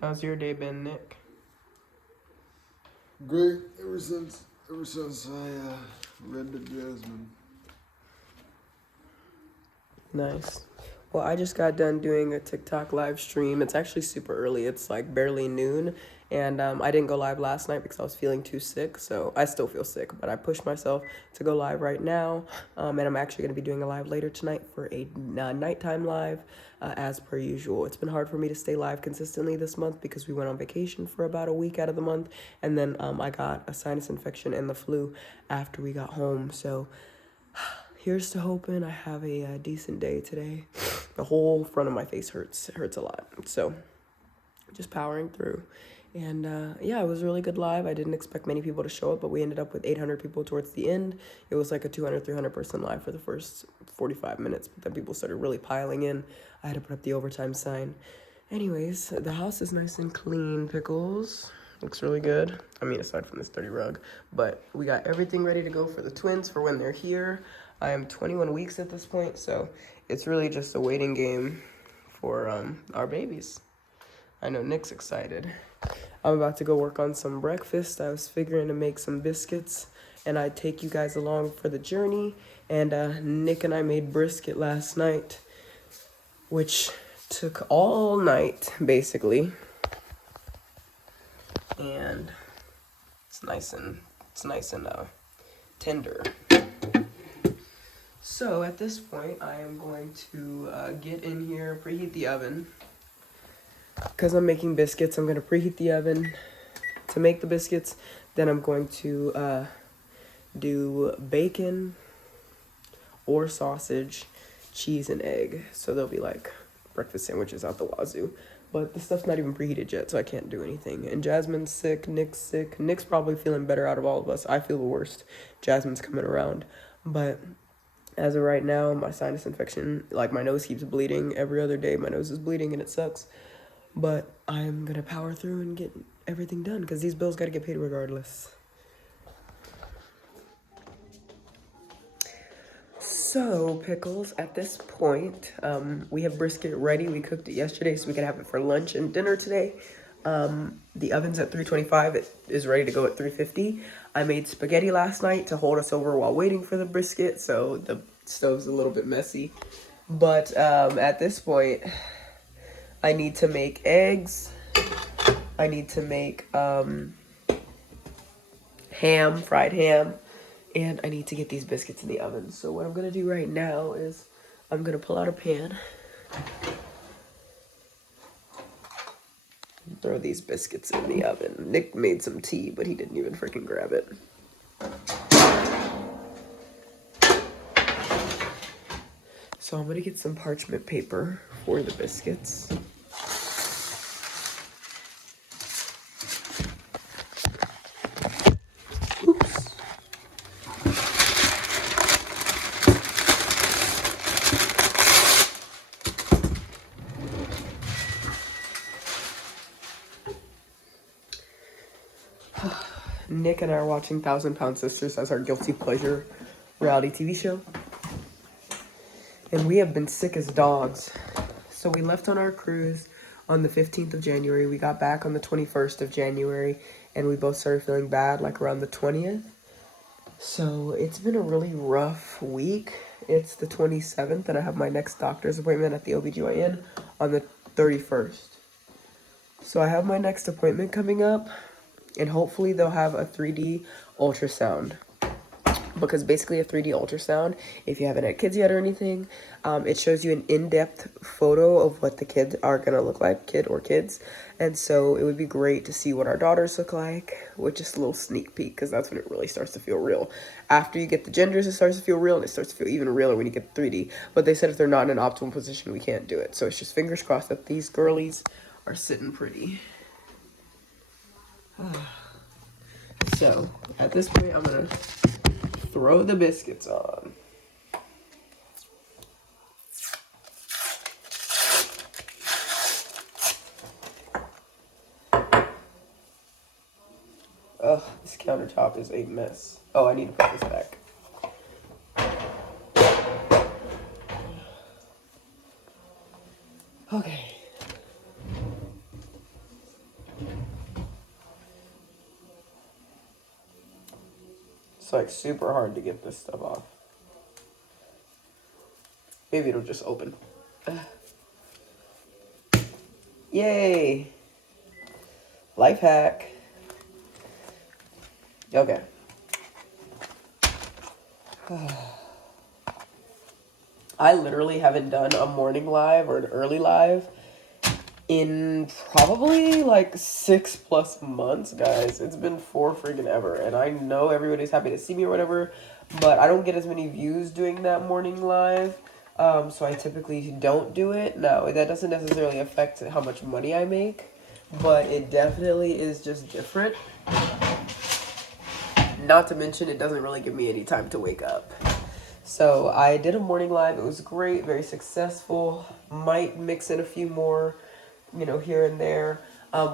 How's your day been, Nick? Great. Ever since I read the Jasmine. Nice. Well, I just got done doing a TikTok live stream. It's actually super early. It's like barely noon. And I didn't go live last night because I was feeling too sick. So I still feel sick, but I pushed myself to go live right now. And I'm actually going to be doing a live later tonight for a nighttime live as per usual. It's been hard for me to stay live consistently this month because we went on vacation for about a week out of the month. And then I got a sinus infection and the flu after we got home. So here's to hoping I have a decent day today. The whole front of my face hurts. It hurts a lot. So just powering through. And yeah, it was a really good live. I didn't expect many people to show up, but we ended up with 800 people towards the end. It was like a 200, 300 person live for the first 45 minutes, but then people started really piling in. I had to put up the overtime sign. Anyways, the house is nice and clean, Pickles. Looks really good. I mean, aside from this dirty rug. But we got everything ready to go for the twins for when they're here. I am 21 weeks at this point, so it's really just a waiting game for our babies. I know Nick's excited. I'm about to go work on some breakfast. I was figuring to make some biscuits, and I'd take you guys along for the journey. And Nick and I made brisket last night, which took all night, basically. And it's nice and tender. So at this point, I am going to get in here, preheat the oven. Because I'm making biscuits, I'm going to preheat the oven to make the biscuits. Then I'm going to do bacon or sausage, cheese, and egg. So they'll be like breakfast sandwiches out the wazoo. But the stuff's not even preheated yet, so I can't do anything. And Jasmine's sick, Nick's sick. Nick's probably feeling better out of all of us. I feel the worst. Jasmine's coming around. But as of right now, my sinus infection, like my nose keeps bleeding every other day. My nose is bleeding and it sucks. But I'm going to power through and get everything done because these bills got to get paid regardless. So, Pickles, at this point, we have brisket ready. We cooked it yesterday so we can have it for lunch and dinner today. The oven's at 325. It is ready to go at 350. I made spaghetti last night to hold us over while waiting for the brisket, so the stove's a little bit messy. But at this point, I need to make eggs. I need to make ham, fried ham. And I need to get these biscuits in the oven. So what I'm going to do right now is I'm going to pull out a pan. And throw these biscuits in the oven. Nick made some tea, but he didn't even freaking grab it. So I'm going to get some parchment paper for the biscuits. Oops. Nick and I are watching 1,000 Pound Sisters as our guilty pleasure reality TV show. And we have been sick as dogs. So we left on our cruise on the 15th of January. We got back on the 21st of January. And we both started feeling bad like around the 20th. So it's been a really rough week. It's the 27th and I have my next doctor's appointment at the OBGYN on the 31st. So I have my next appointment coming up. And hopefully they'll have a 3D ultrasound. Because basically a 3D ultrasound, if you haven't had kids yet or anything, it shows you an in-depth photo of what the kids are going to look like, kid or kids. And so it would be great to see what our daughters look like, with just a little sneak peek, because that's when it really starts to feel real. After you get the genders, it starts to feel real, and it starts to feel even realer when you get the 3D. But they said if they're not in an optimal position, we can't do it. So it's just fingers crossed that these girlies are sitting pretty. So, at this point, I'm going to throw the biscuits on. Ugh, this countertop is a mess. Oh, I need to put this back. Okay. It's like super hard to get this stuff off. Maybe it'll just open. Yay! Life hack. Okay. I literally haven't done a morning live or an early live in probably like 6+ months, guys. It's been 4 freaking ever, and I know everybody's happy to see me or whatever, but I don't get as many views doing that morning live, so I typically don't do it. No, that doesn't necessarily affect how much money I make, but it definitely is just different. Not to mention, it doesn't really give me any time to wake up. So I did a morning live. It was great, very successful. Might mix in a few more, you know, here and there.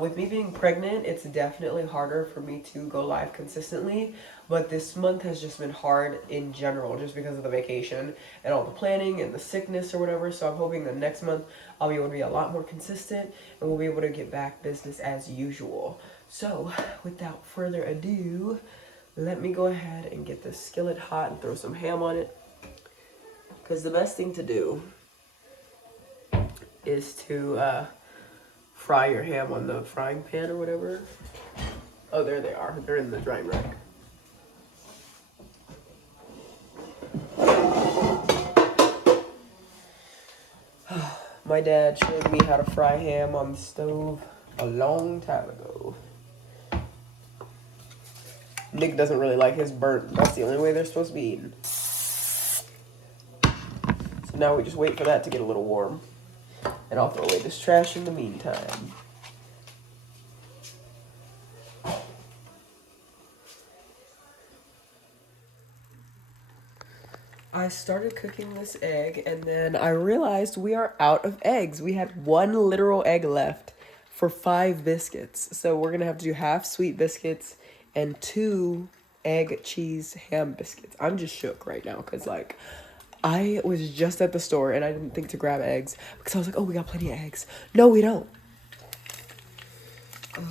With me being pregnant, it's definitely harder for me to go live consistently. But this month has just been hard in general, just because of the vacation and all the planning and the sickness or whatever. So I'm hoping that next month I'll be able to be a lot more consistent and we'll be able to get back business as usual. So without further ado, let me go ahead and get this skillet hot and throw some ham on it. Because the best thing to do is to fry your ham on the frying pan or whatever. Oh, there they are. They're in the drying rack. My dad showed me how to fry ham on the stove a long time ago. Nick doesn't really like his burnt. That's the only way they're supposed to be eaten. So now we just wait for that to get a little warm. And I'll throw away this trash in the meantime. I started cooking this egg and then I realized we are out of eggs. We had 1 literal egg left for 5 biscuits. So we're gonna have to do half sweet biscuits and 2 egg, cheese, ham biscuits. I'm just shook right now because like I was just at the store and I didn't think to grab eggs because I was like, oh, we got plenty of eggs. No, we don't. Ugh.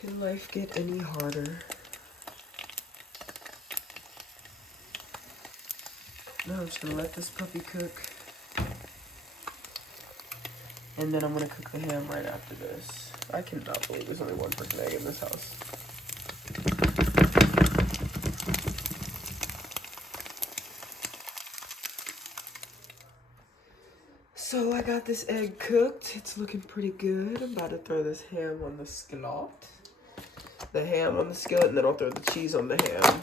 Can life get any harder? No, I'm just gonna let this puppy cook. And then I'm gonna cook the ham right after this. I cannot believe there's only 1 freaking egg in this house. So I got this egg cooked. It's looking pretty good. I'm about to throw this ham on the skillet. The ham on the skillet, and then I'll throw the cheese on the ham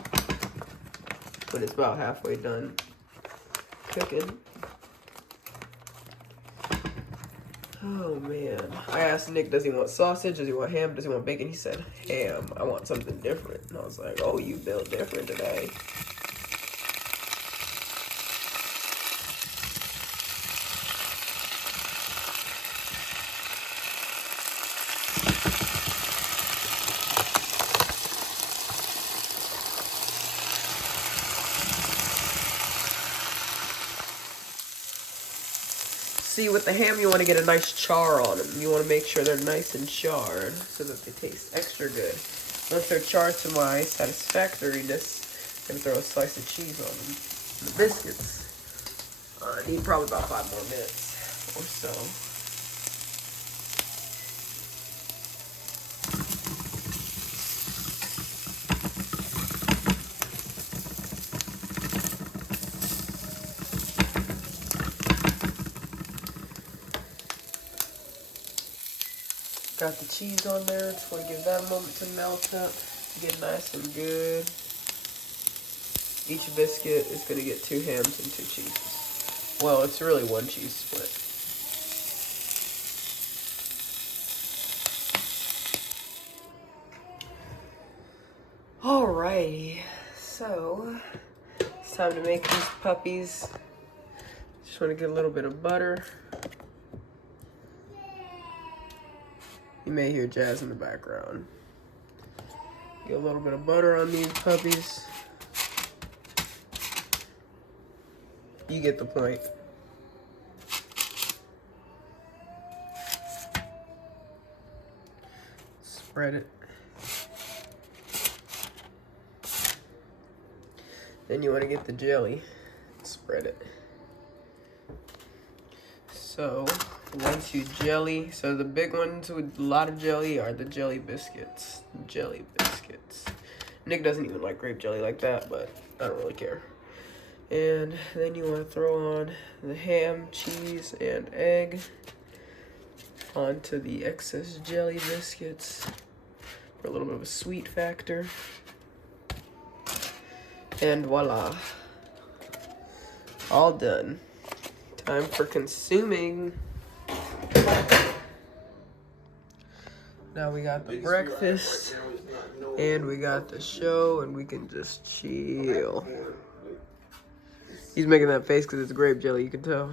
when it's about halfway done cooking. Oh man. I asked Nick, does he want sausage? Does he want ham? Does he want bacon? He said ham. I want something different. And I was like, oh, you built different today. See, with the ham, you want to get a nice char on them. You want to make sure they're nice and charred so that they taste extra good. Once they're charred to my satisfactoriness, I'm going to throw a slice of cheese on them. The biscuits. I need probably about 5 more minutes or so. Got the cheese on there. Just want to give that a moment to melt up, get nice and good. Each biscuit is going to get 2 hams and 2 cheeses. Well, it's really 1 cheese split. Alrighty, so it's time to make these puppies. Just want to get a little bit of butter. You may hear Jazz in the background. Get a little bit of butter on these puppies. You get the point. spread it. Then you want to get the jelly, spread it. So once you jelly, so the big ones with a lot of jelly are the jelly biscuits. Jelly biscuits. Nick doesn't even like grape jelly like that, but I don't really care. And then you want to throw on the ham, cheese, and egg onto the excess jelly biscuits for a little bit of a sweet factor. And voila. All done. Time for consuming. Now we got the breakfast, and we got the show, and we can just chill. He's making that face because it's grape jelly, you can tell.